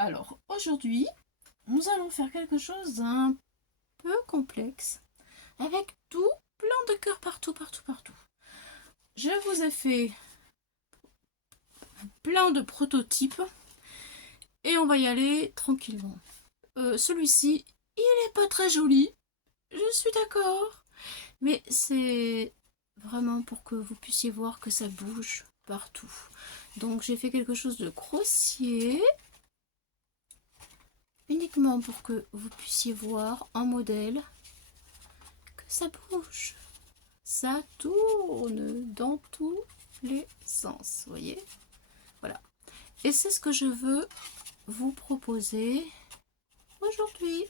Alors, aujourd'hui, nous allons faire quelque chose d'un peu complexe, avec tout plein de cœurs partout, partout, partout. Je vous ai fait plein de prototypes, et on va y aller tranquillement. Celui-ci, il est pas très joli, je suis d'accord, mais c'est vraiment pour que vous puissiez voir que ça bouge partout. Donc j'ai fait quelque chose de grossier, uniquement pour que vous puissiez voir en modèle que ça bouge. Ça tourne dans tous les sens, vous voyez? Voilà. Et c'est ce que je veux vous proposer aujourd'hui.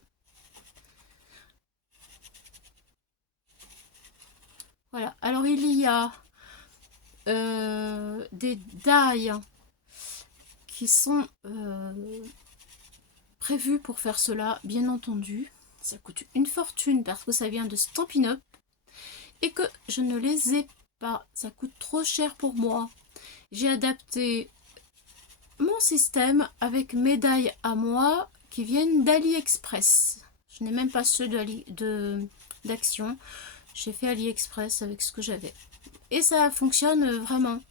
Voilà. Alors il y a des die qui sont prévus pour faire cela, bien entendu. Ça coûte une fortune parce que ça vient de Stampin' Up et que je ne les ai pas. Ça coûte trop cher pour moi. J'ai adapté mon système avec mes die à moi qui viennent d'AliExpress. Je n'ai même pas ceux d'Action. J'ai fait AliExpress avec ce que j'avais. Et ça fonctionne vraiment.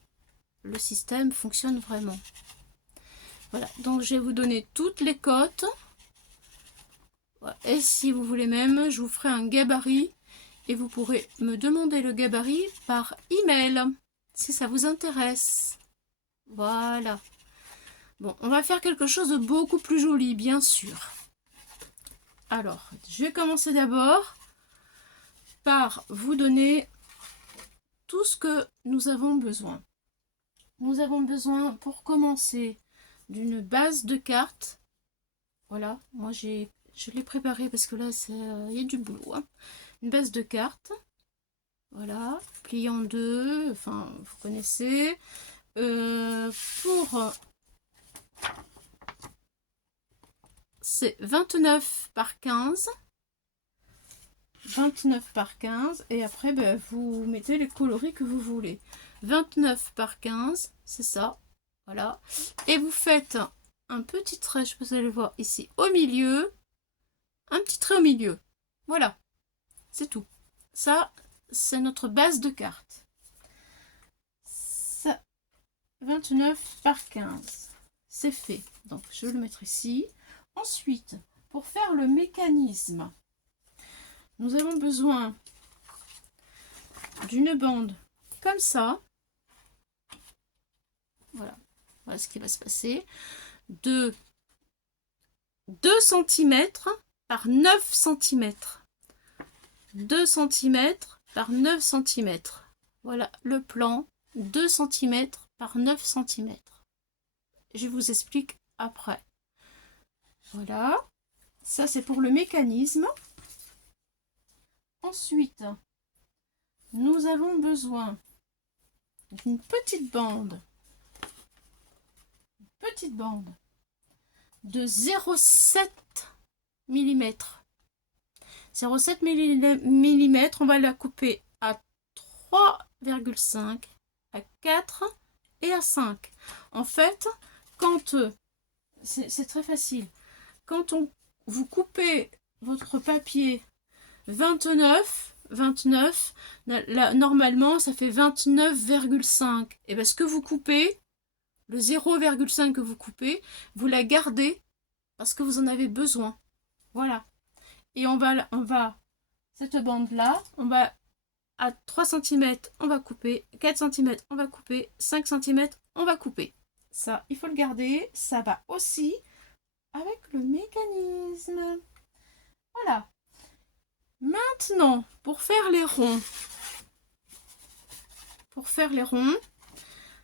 Le système fonctionne vraiment. Voilà, donc je vais vous donner toutes les cotes. Et si vous voulez même, je vous ferai un gabarit. Et vous pourrez me demander le gabarit par email, si ça vous intéresse. Voilà. Bon, on va faire quelque chose de beaucoup plus joli, bien sûr. Alors, je vais commencer d'abord par vous donner tout ce que nous avons besoin. Nous avons besoin, pour commencer, d'une base de cartes. Voilà, moi je l'ai préparé parce que là, il y a du boulot. Hein. Une base de cartes. Voilà, pliée en deux, enfin, vous connaissez. C'est 29 par 15. 29 par 15 et après ben, vous mettez les coloris que vous voulez. 29 par 15, c'est ça. Voilà. Et vous faites un petit trait, je peux vous allez voir ici au milieu. Un petit trait au milieu. Voilà. C'est tout. Ça, c'est notre base de carte. Ça, 29 par 15. C'est fait. Donc, je vais le mettre ici. Ensuite, pour faire le mécanisme, nous avons besoin d'une bande comme ça. Voilà. Voilà ce qui va se passer. De 2 cm par 9 cm. 2 cm par 9 cm. Voilà le plan. 2 cm par 9 cm. Je vous explique après. Voilà. Ça, c'est pour le mécanisme. Ensuite, nous avons besoin d'une petite bande. De 0,7 mm. 0,7 mm, on va la couper à 3,5, à 4 et à 5. En fait, quand c'est très facile. Quand vous coupez votre papier 29, là, normalement ça fait 29,5. Et bien ce que vous coupez, le 0,5 que vous coupez, vous la gardez parce que vous en avez besoin. Voilà. Et on va cette bande là, on va à 3 cm, on va couper, 4 cm, on va couper, 5 cm, on va couper. Ça, il faut le garder. Ça va aussi avec le mécanisme. Voilà. Maintenant, pour faire les ronds,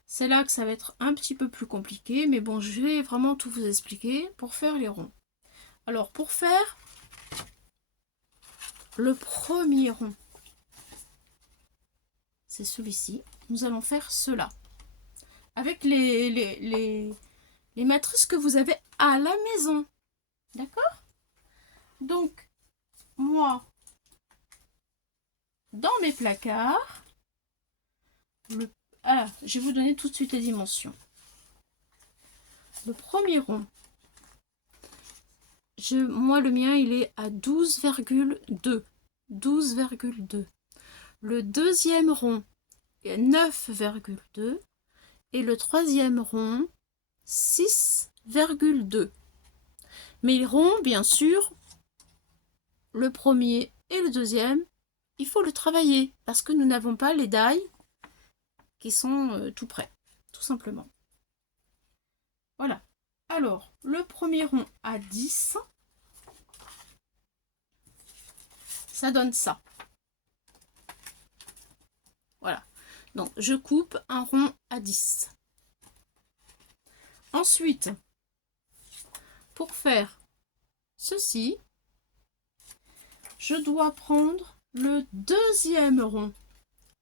c'est là que ça va être un petit peu plus compliqué, mais bon, je vais vraiment tout vous expliquer pour faire les ronds. Alors, pour faire le premier rond, c'est celui-ci. Nous allons faire cela. Avec les matrices que vous avez à la maison. D'accord? Donc, moi, dans mes placards, je vais vous donner tout de suite les dimensions. Le premier rond, Moi, le mien, il est à 12,2. 12,2. Le deuxième rond est 9,2. Et le troisième rond, 6,2. Mais les ronds, bien sûr, le premier et le deuxième, il faut le travailler parce que nous n'avons pas les die qui sont tout prêts, tout simplement. Voilà. Alors, le premier rond à 10, ça donne ça. Voilà. Donc, je coupe un rond à 10. Ensuite, pour faire ceci, je dois prendre le deuxième rond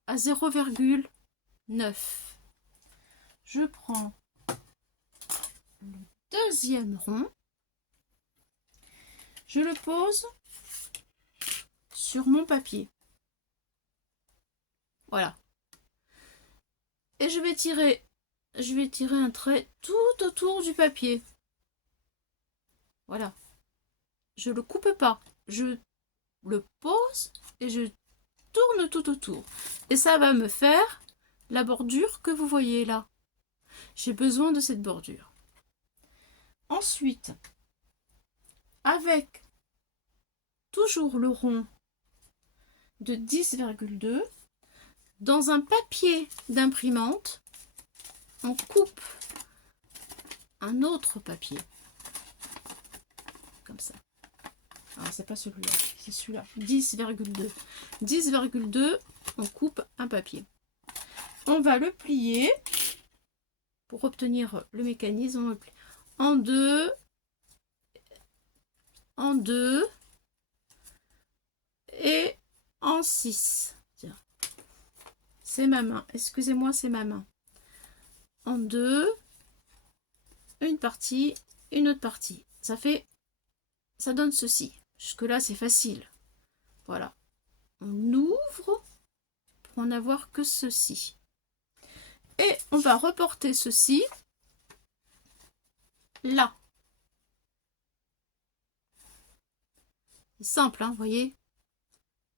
à 0,9. Je prends le deuxième rond, je le pose sur mon papier. Voilà. Et je vais tirer un trait tout autour du papier. Voilà. Je ne le coupe pas. Je le pose et je tourne tout autour. Et ça va me faire la bordure que vous voyez là. J'ai besoin de cette bordure. Ensuite, avec toujours le rond de 10,2, dans un papier d'imprimante, on coupe un autre papier. Comme ça. Alors, c'est pas celui-là, c'est celui-là. 10,2. 10,2, on coupe un papier. On va le plier. Pour obtenir le mécanisme, on le plie en deux, et en 6. C'est ma main, excusez-moi, c'est ma main. En deux, une partie, une autre partie. Ça donne ceci. Jusque-là, c'est facile. Voilà. On ouvre pour en avoir que ceci. Et on va reporter ceci là. C'est simple, hein, vous voyez.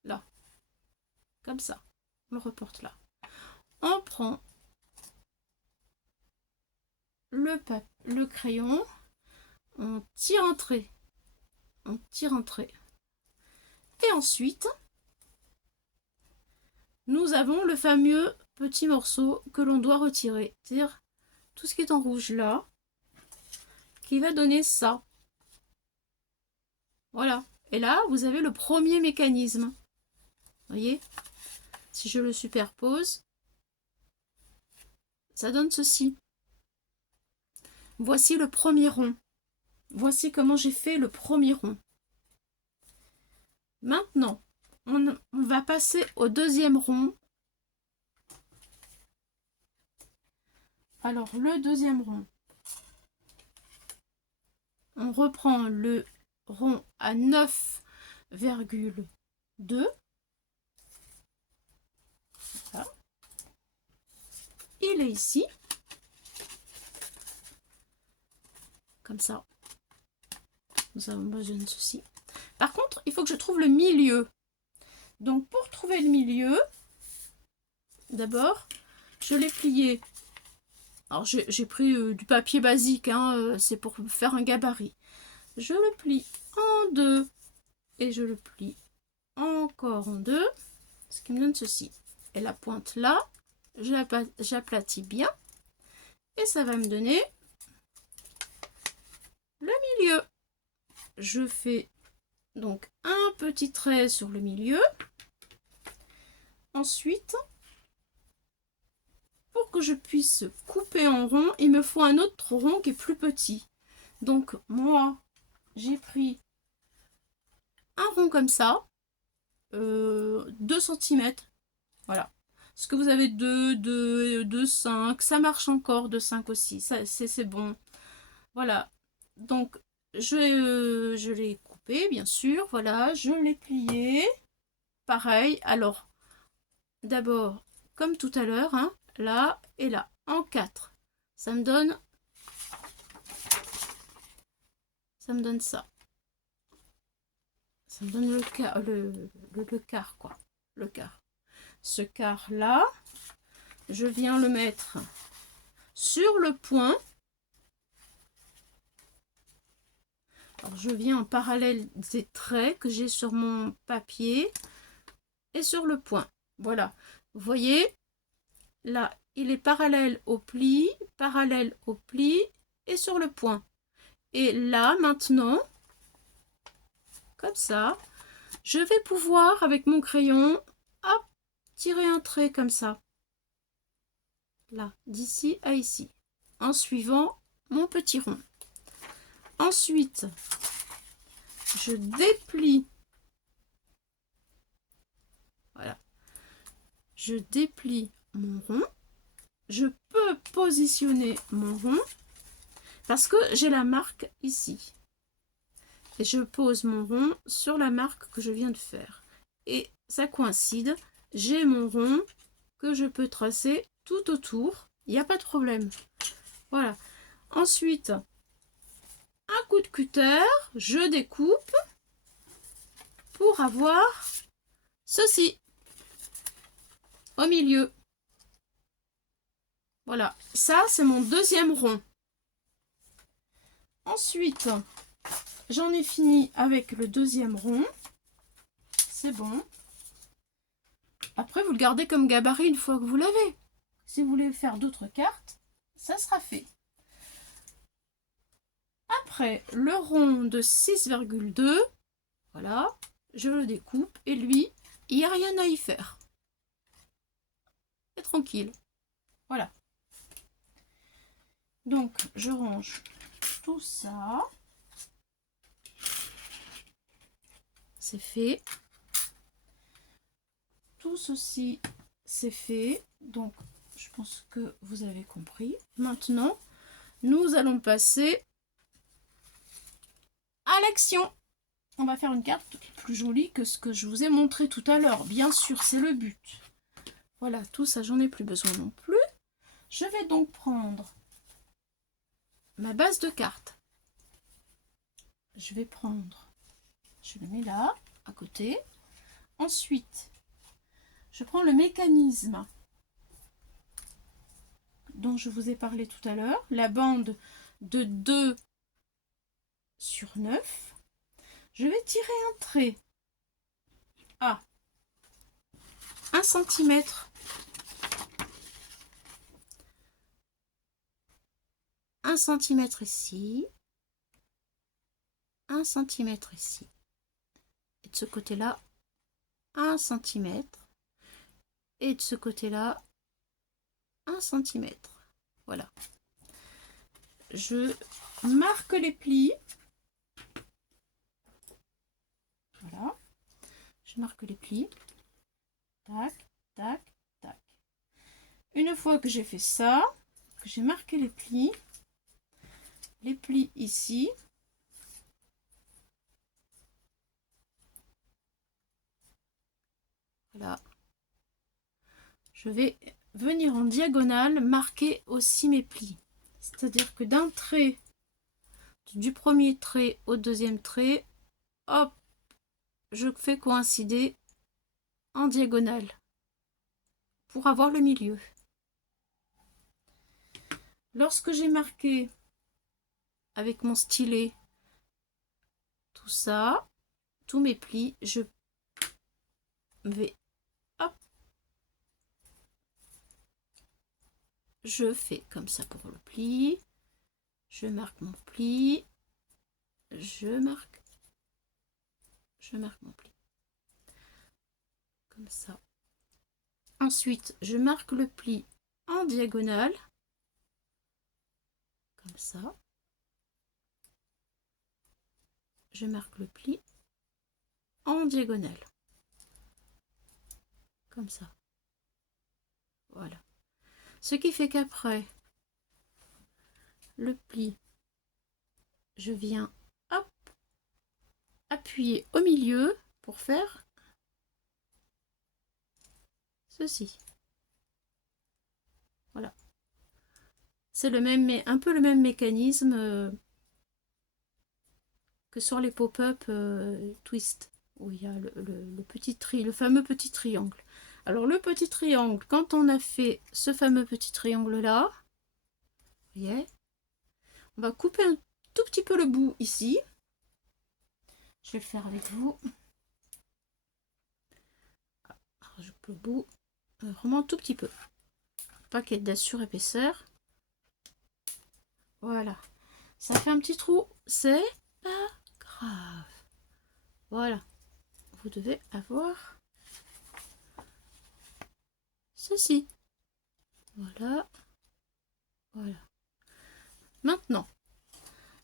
Là. Comme ça. On le reporte là. On prend le crayon. On tire un trait. On tire un trait. Et ensuite, nous avons le fameux petit morceau que l'on doit retirer. C'est-à-dire tout ce qui est en rouge là, qui va donner ça. Voilà. Et là, vous avez le premier mécanisme. Vous voyez? Si je le superpose, ça donne ceci. Voici le premier rond. Voici comment j'ai fait le premier rond. Maintenant, on va passer au deuxième rond. Alors, le deuxième rond, on reprend le rond à 9,2. Voilà. Il est ici. Comme ça. Nous avons besoin de ceci. Par contre, il faut que je trouve le milieu. Donc, pour trouver le milieu, d'abord, je l'ai plié. Alors, j'ai pris du papier basique, hein, c'est pour faire un gabarit. Je le plie en deux et je le plie encore en deux, ce qui me donne ceci. Et la pointe là, j'aplatis bien et ça va me donner le milieu. Je fais donc un petit trait sur le milieu. Ensuite, pour que je puisse couper en rond, il me faut un autre rond qui est plus petit. Donc moi, j'ai pris un rond comme ça, 2 cm. Voilà. Est-ce que vous avez 2, 5, ça marche encore, de 5 aussi, c'est bon. Voilà. Donc, je l'ai coupé, bien sûr. Voilà, je l'ai plié. Pareil. Alors, d'abord, comme tout à l'heure, hein, là et là, en 4. Ça me donne ça. Ça me donne le quart, quoi. Le quart. Ce quart-là, je viens le mettre sur le point. Alors, je viens en parallèle des traits que j'ai sur mon papier et sur le point. Voilà. Vous voyez, là, il est parallèle au pli et sur le point. Et là, maintenant, comme ça, je vais pouvoir, avec mon crayon, hop, tirer un trait comme ça. Là, d'ici à ici, en suivant mon petit rond. Ensuite, je déplie. Voilà. Je déplie mon rond. Je peux positionner mon rond parce que j'ai la marque ici. Et je pose mon rond sur la marque que je viens de faire. Et ça coïncide. J'ai mon rond que je peux tracer tout autour. Il n'y a pas de problème. Voilà. Ensuite, un coup de cutter, je découpe pour avoir ceci au milieu. Voilà, ça c'est mon deuxième rond. Ensuite, j'en ai fini avec le deuxième rond. C'est bon. Après, vous le gardez comme gabarit une fois que vous l'avez. Si vous voulez faire d'autres cartes, ça sera fait. Après, le rond de 6,2, voilà, je le découpe et lui, il n'y a rien à y faire. Et tranquille. Voilà. Donc, je range tout ça. C'est fait. Tout ceci, c'est fait. Donc, je pense que vous avez compris. Maintenant, nous allons passer à l'action. On va faire une carte plus jolie que ce que je vous ai montré tout à l'heure. Bien sûr, c'est le but. Voilà, tout ça, j'en ai plus besoin non plus. Je vais donc prendre ma base de carte. Je vais prendre, je le mets là, à côté. Ensuite, je prends le mécanisme dont je vous ai parlé tout à l'heure, la bande de 2 sur 9. Je vais tirer un trait à 1 cm. 1 cm ici. 1 cm ici. Et de ce côté-là, 1 cm. Et de ce côté-là, 1 cm. Voilà. Je marque les plis. Voilà. Je marque les plis. Tac, tac, tac. Une fois que j'ai fait ça, que j'ai marqué les plis ici. Voilà. Je vais venir en diagonale marquer aussi mes plis. C'est-à-dire que d'un trait, du premier trait au deuxième trait, hop, je fais coïncider en diagonale pour avoir le milieu. Lorsque j'ai marqué avec mon stylet tout ça, tous mes plis, je vais, hop, je fais comme ça pour le pli, je marque mon pli, je marque mon pli, comme ça. Ensuite, je marque le pli en diagonale, comme ça. Je marque le pli en diagonale, comme ça. Voilà. Ce qui fait qu'après le pli, je viens, hop, appuyer au milieu pour faire ceci. Voilà. C'est le même, mais un peu le même mécanisme que sur les pop-up twist. où il y a le petit le fameux petit triangle. Alors le petit triangle, quand on a fait ce fameux petit triangle là, vous voyez, on va couper un tout petit peu le bout ici. Je vais le faire avec vous. Je coupe le bout, vraiment un tout petit peu, pas qu'il y ait de la surépaisseur. Voilà, ça fait un petit trou, c'est pas grave. Voilà, vous devez avoir ceci. Voilà, voilà. Maintenant,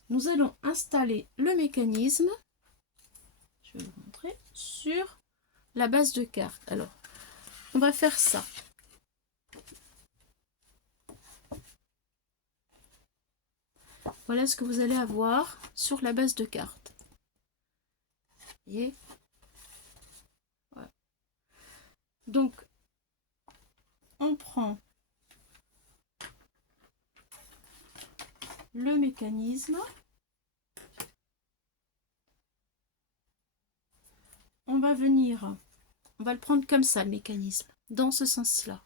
nous allons installer le mécanisme. Je vais vous montrer sur la base de carte. Alors, on va faire ça. Voilà ce que vous allez avoir sur la base de carte. Vous voyez ? Voilà. Donc, on prend le mécanisme. On va venir, on va le prendre comme ça, le mécanisme, dans ce sens-là.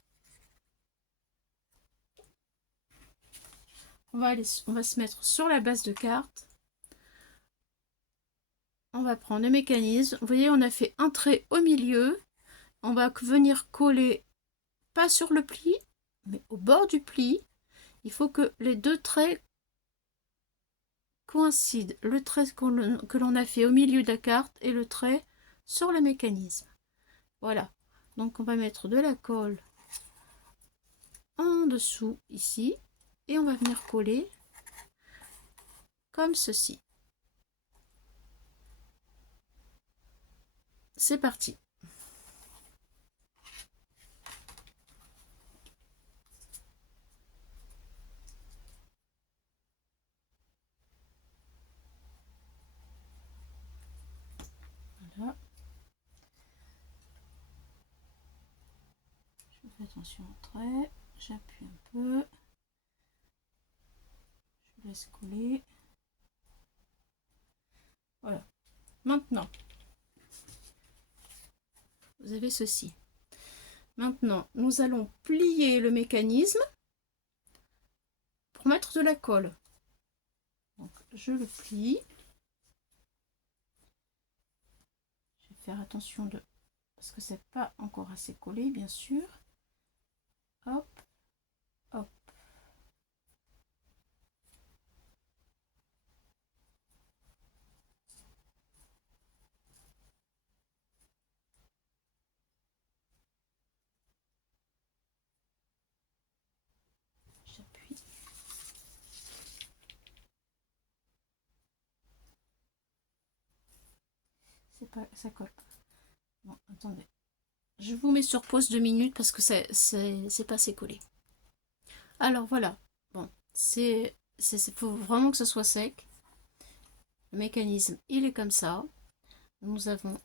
On va se mettre sur la base de carte. On va prendre le mécanisme. Vous voyez, on a fait un trait au milieu. On va venir coller, pas sur le pli, mais au bord du pli. Il faut que les deux traits coïncident. Le trait que l'on a fait au milieu de la carte et le trait sur le mécanisme. Voilà. Donc on va mettre de la colle en dessous ici. Et on va venir coller comme ceci. C'est parti. Voilà. Je fais attention au trait. J'appuie un peu. Je laisse coller. Voilà. Maintenant, vous avez ceci. Maintenant, nous allons plier le mécanisme pour mettre de la colle. Donc, je le plie. Je vais faire attention parce que c'est pas encore assez collé, bien sûr. Hop, hop. J'appuie. C'est pas, ça colle. Bon, attendez. Je vous mets sur pause 2 minutes parce que c'est pas assez collé. Alors voilà. Bon, faut vraiment que ce soit sec. Le mécanisme, il est comme ça. Nous avons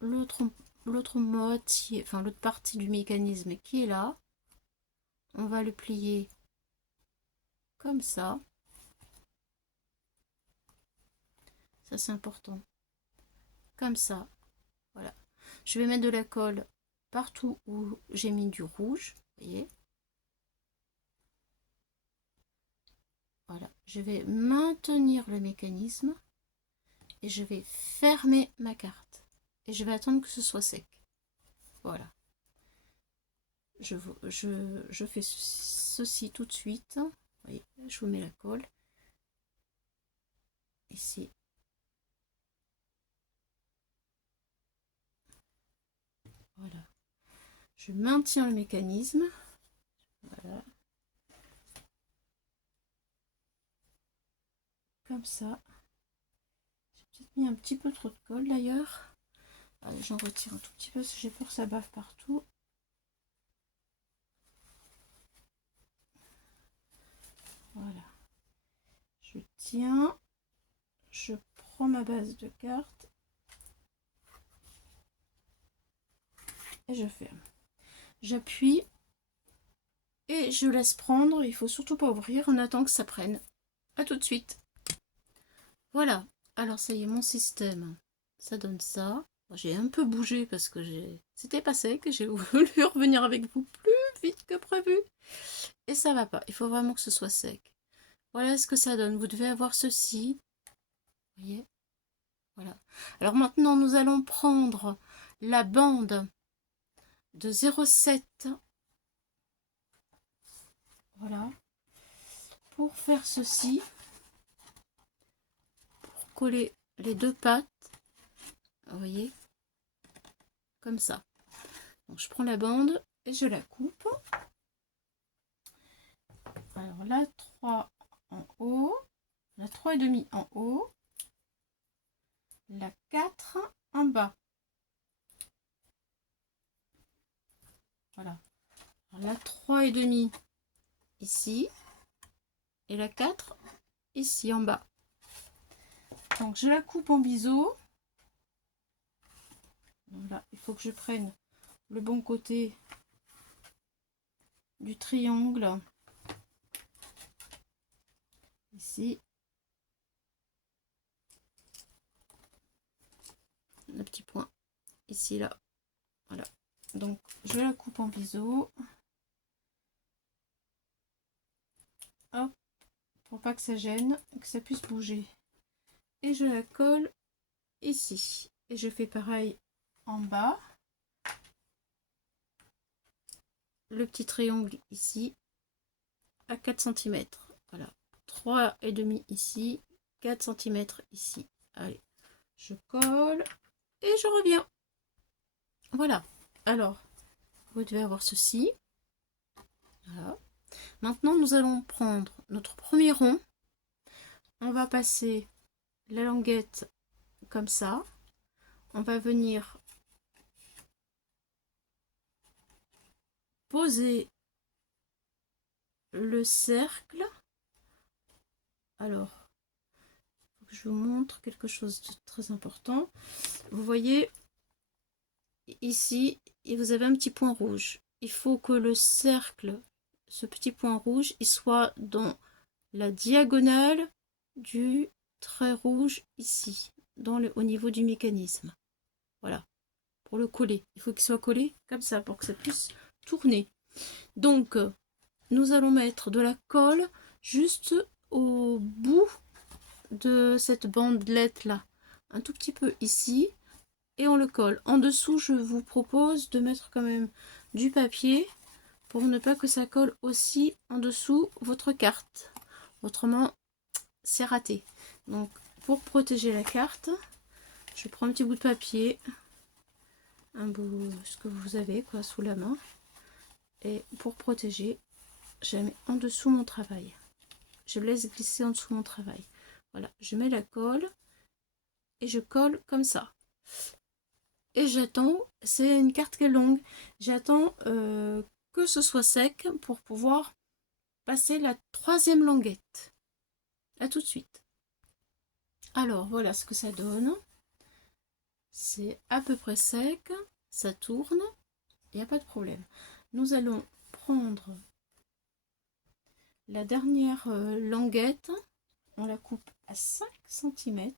l'autre moitié, enfin l'autre partie du mécanisme qui est là. On va le plier comme ça. Ça, c'est important. Comme ça. Voilà. Je vais mettre de la colle partout où j'ai mis du rouge. Vous voyez ? Voilà. Je vais maintenir le mécanisme et je vais fermer ma carte. Et je vais attendre que ce soit sec. Voilà. Je fais ceci tout de suite. Vous voyez, je vous mets la colle. Ici. Voilà. Je maintiens le mécanisme. Voilà. Comme ça. J'ai peut-être mis un petit peu trop de colle d'ailleurs. J'en retire un tout petit peu parce que j'ai peur que ça bave partout. Voilà. Je tiens. Je prends ma base de carte. Et je ferme. J'appuie. Et je laisse prendre. Il faut surtout pas ouvrir. On attend que ça prenne. À tout de suite. Voilà. Alors ça y est, mon système ça donne ça. J'ai un peu bougé parce que c'était pas sec et j'ai voulu revenir avec vous plus vite que prévu. Et ça va pas, il faut vraiment que ce soit sec. Voilà ce que ça donne. Vous devez avoir ceci. Vous voyez? Voilà. Alors maintenant, nous allons prendre la bande de 0,7. Voilà. Pour faire ceci, pour coller les deux pattes, vous voyez, comme ça. Donc je prends la bande et je la coupe. Alors la 3 en haut, la 3,5 en haut, la 4 en bas. Voilà. Alors, la 3,5 ici et la 4 ici en bas. Donc je la coupe en biseau. Là, il faut que je prenne le bon côté du triangle. Ici. Le petit point. Ici, là. Voilà. Donc, je la coupe en biseau. Hop. Pour pas que ça gêne, que ça puisse bouger. Et je la colle ici. Et je fais pareil en bas. Le petit triangle ici à 4 cm. Voilà. 3,5 ici, 4 cm ici. Allez, je colle et je reviens. Voilà. Alors, vous devez avoir ceci. Voilà. Maintenant, nous allons prendre notre premier rond. On va passer la languette comme ça. On va venir poser le cercle. Alors, je vous montre quelque chose de très important. Vous voyez ici, vous avez un petit point rouge. Il faut que le cercle, ce petit point rouge, il soit dans la diagonale du trait rouge ici, au niveau du mécanisme. Voilà, pour le coller. Il faut qu'il soit collé comme ça pour que ça puisse tourner. Donc, nous allons mettre de la colle juste au bout de cette bandelette là, un tout petit peu ici, et on le colle. En dessous, je vous propose de mettre quand même du papier pour ne pas que ça colle aussi en dessous votre carte. Autrement, c'est raté. Donc, pour protéger la carte, je prends un petit bout de papier, un bout, ce que vous avez quoi, sous la main, et pour protéger, je la mets en dessous mon travail. Je laisse glisser en dessous mon travail. Voilà, je mets la colle et je colle comme ça. Et j'attends, c'est une carte qui est longue, j'attends que ce soit sec pour pouvoir passer la troisième languette. À tout de suite. Alors voilà ce que ça donne. C'est à peu près sec, ça tourne, il n'y a pas de problème. Nous allons prendre la dernière languette, on la coupe à 5 cm.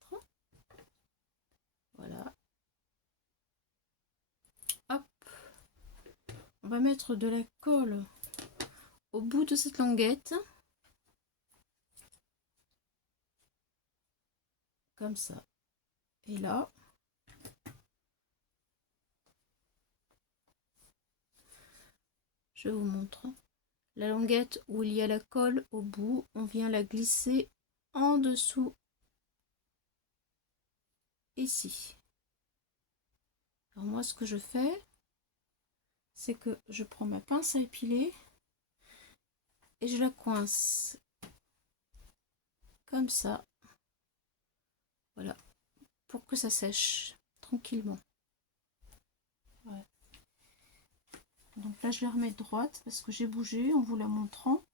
Voilà. Hop. On va mettre de la colle au bout de cette languette. Comme ça. Et là. Je vous montre. La languette où il y a la colle au bout, on vient la glisser en dessous. Ici. Alors moi, ce que je fais, c'est que je prends ma pince à épiler et je la coince comme ça. Voilà, pour que ça sèche tranquillement. Ouais. Donc là, je la remets droite parce que j'ai bougé en vous la montrant.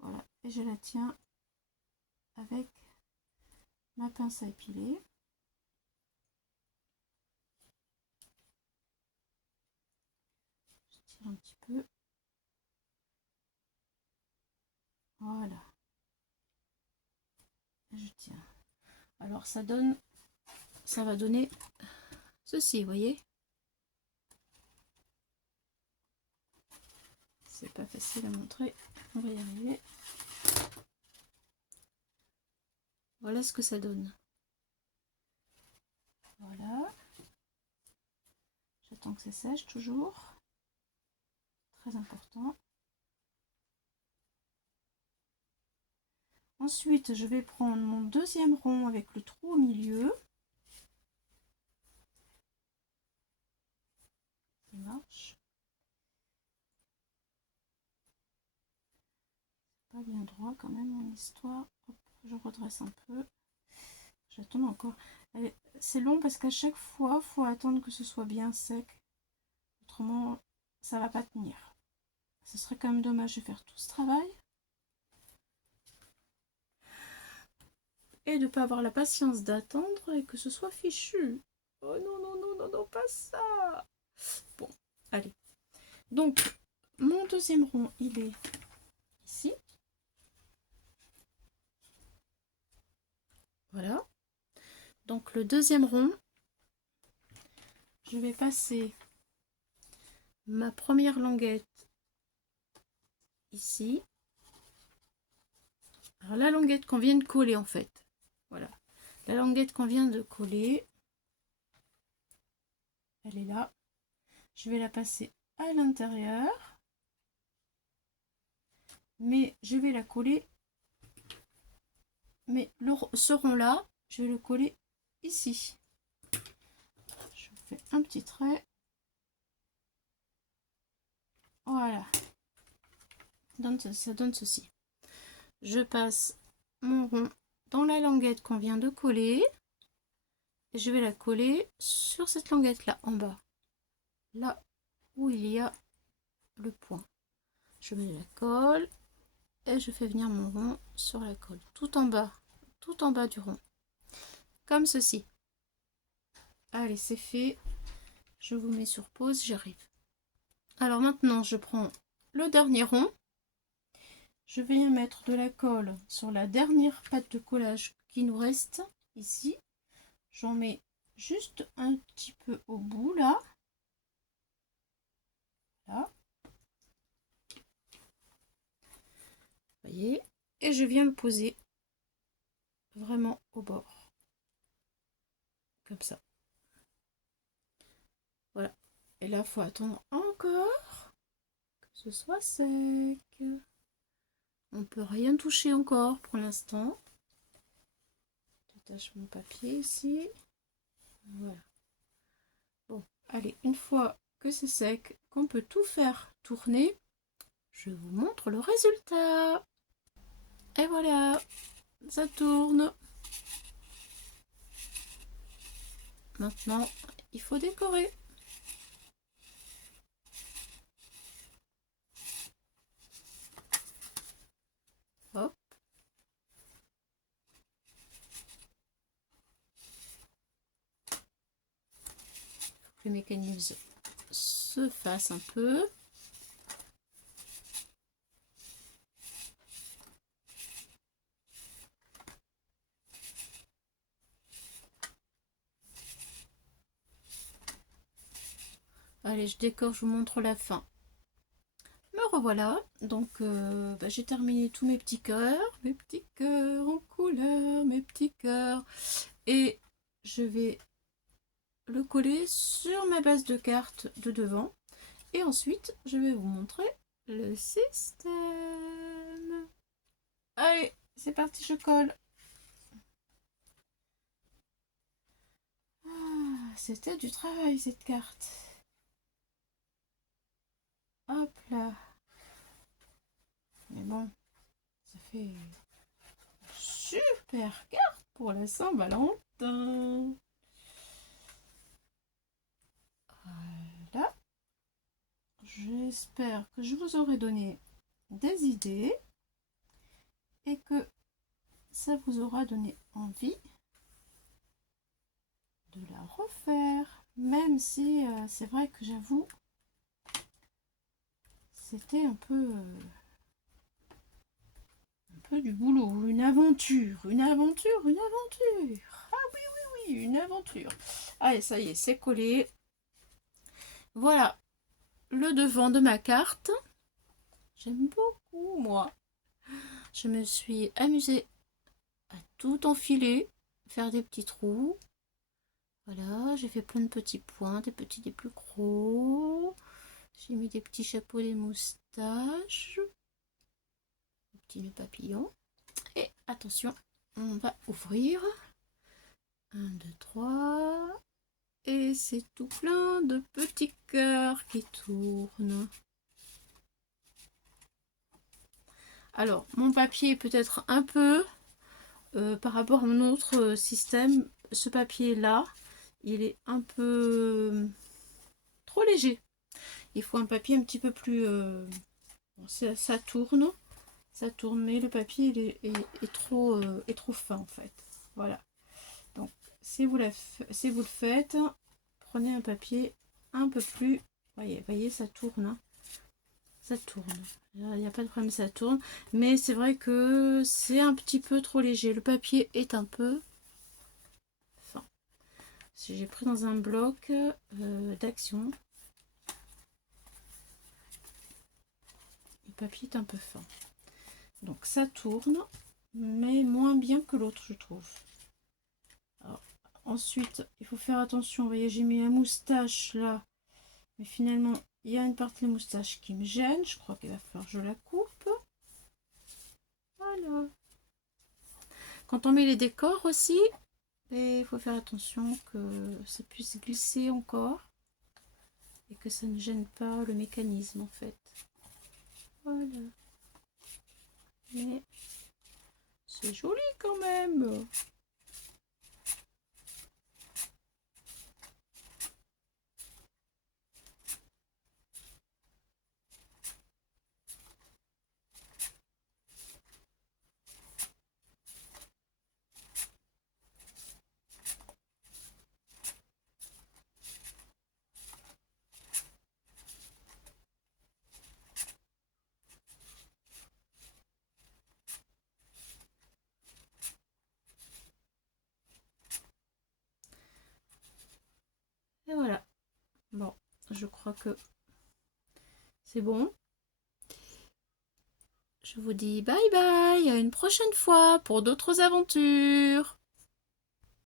Voilà, et je la tiens avec ma pince à épiler. Je tire un petit peu. Voilà. Je tiens. Alors ça va donner ceci, vous voyez. C'est pas facile à montrer, on va y arriver. Voilà ce que ça donne. Voilà. J'attends que ça sèche toujours. Très important. Ensuite, je vais prendre mon deuxième rond avec le trou au milieu. Ça marche. Pas bien droit quand même mon histoire. Hop, je redresse un peu. J'attends encore. C'est long parce qu'à chaque fois, il faut attendre que ce soit bien sec. Autrement, ça va pas tenir. Ce serait quand même dommage de faire tout ce travail. Et de ne pas avoir la patience d'attendre et que ce soit fichu. Oh non, non, non, non, non, pas ça. Bon, allez. Donc, mon deuxième rond, il est ici. Voilà. Donc, le deuxième rond, je vais passer ma première languette ici. Alors, la languette qu'on vient de coller, en fait. Voilà. La languette qu'on vient de coller, elle est là. Je vais la passer à l'intérieur. Mais je vais la coller. Mais ce rond-là, je vais le coller ici. Je fais un petit trait. Voilà. Ça donne ceci. Je passe mon rond dans la languette qu'on vient de coller. Et je vais la coller sur cette languette-là, en bas. Là où il y a le point. Je mets la colle et je fais venir mon rond sur la colle. Tout en bas du rond. Comme ceci. Allez, c'est fait. Je vous mets sur pause, j'arrive. Alors maintenant, je prends le dernier rond. Je vais y mettre de la colle sur la dernière pâte de collage qui nous reste ici. J'en mets juste un petit peu au bout là. Là. Vous voyez. Et je viens le poser vraiment au bord. Comme ça. Voilà. Et là, il faut attendre encore que ce soit sec. On peut rien toucher encore pour l'instant. J'attache mon papier ici. Voilà. Bon, allez, une fois que c'est sec, qu'on peut tout faire tourner, je vous montre le résultat. Et voilà, ça tourne. Maintenant, il faut décorer. Hop. Faut que le mécanisme se fasse un peu. Allez, je décore, je vous montre la fin. Me revoilà. Donc, j'ai terminé tous mes petits cœurs en couleur, mes petits cœurs. Et je vais le coller sur ma base de cartes de devant. Et ensuite, je vais vous montrer le système. Allez, c'est parti, je colle. Ah, c'était du travail cette carte. Hop là. Mais bon, ça fait une super carte pour la Saint-Valentin. Voilà. J'espère que je vous aurai donné des idées et que ça vous aura donné envie de la refaire. Même si c'est vrai que j'avoue, c'était un peu peu du boulot, une aventure, une aventure, une aventure. Ah oui, oui, oui, une aventure. Allez, ça y est, c'est collé. Voilà le devant de ma carte. J'aime beaucoup, moi. Je me suis amusée à tout enfiler, faire des petits trous. Voilà, j'ai fait plein de petits points, des petits, des plus gros. J'ai mis des petits chapeaux, des moustaches. Des petits nœuds papillons. Et attention, on va ouvrir. 1, 2, 3. Et c'est tout plein de petits cœurs qui tournent. Alors, mon papier est peut-être un peu, par rapport à mon autre système, ce papier-là, il est un peu trop léger. Il faut un papier un petit peu plus... ça tourne, mais le papier est trop fin en fait. Voilà. Donc, si vous le faites, prenez un papier un peu plus... Voyez, ça tourne. Hein. Ça tourne. Il n'y a pas de problème, ça tourne. Mais c'est vrai que c'est un petit peu trop léger. Le papier est un peu fin. Si j'ai pris dans un bloc d'action, le papier est un peu fin. Donc ça tourne, mais moins bien que l'autre, je trouve. Alors, ensuite, il faut faire attention. Vous voyez, j'ai mis la moustache là. Mais finalement, il y a une partie de la moustache qui me gêne. Je crois qu'il va falloir que je la coupe. Voilà. Quand on met les décors aussi, il faut faire attention que ça puisse glisser encore. Et que ça ne gêne pas le mécanisme en fait. Voilà. Mais c'est joli quand même. Et voilà. Bon, je crois que c'est bon. Je vous dis bye bye, à une prochaine fois pour d'autres aventures.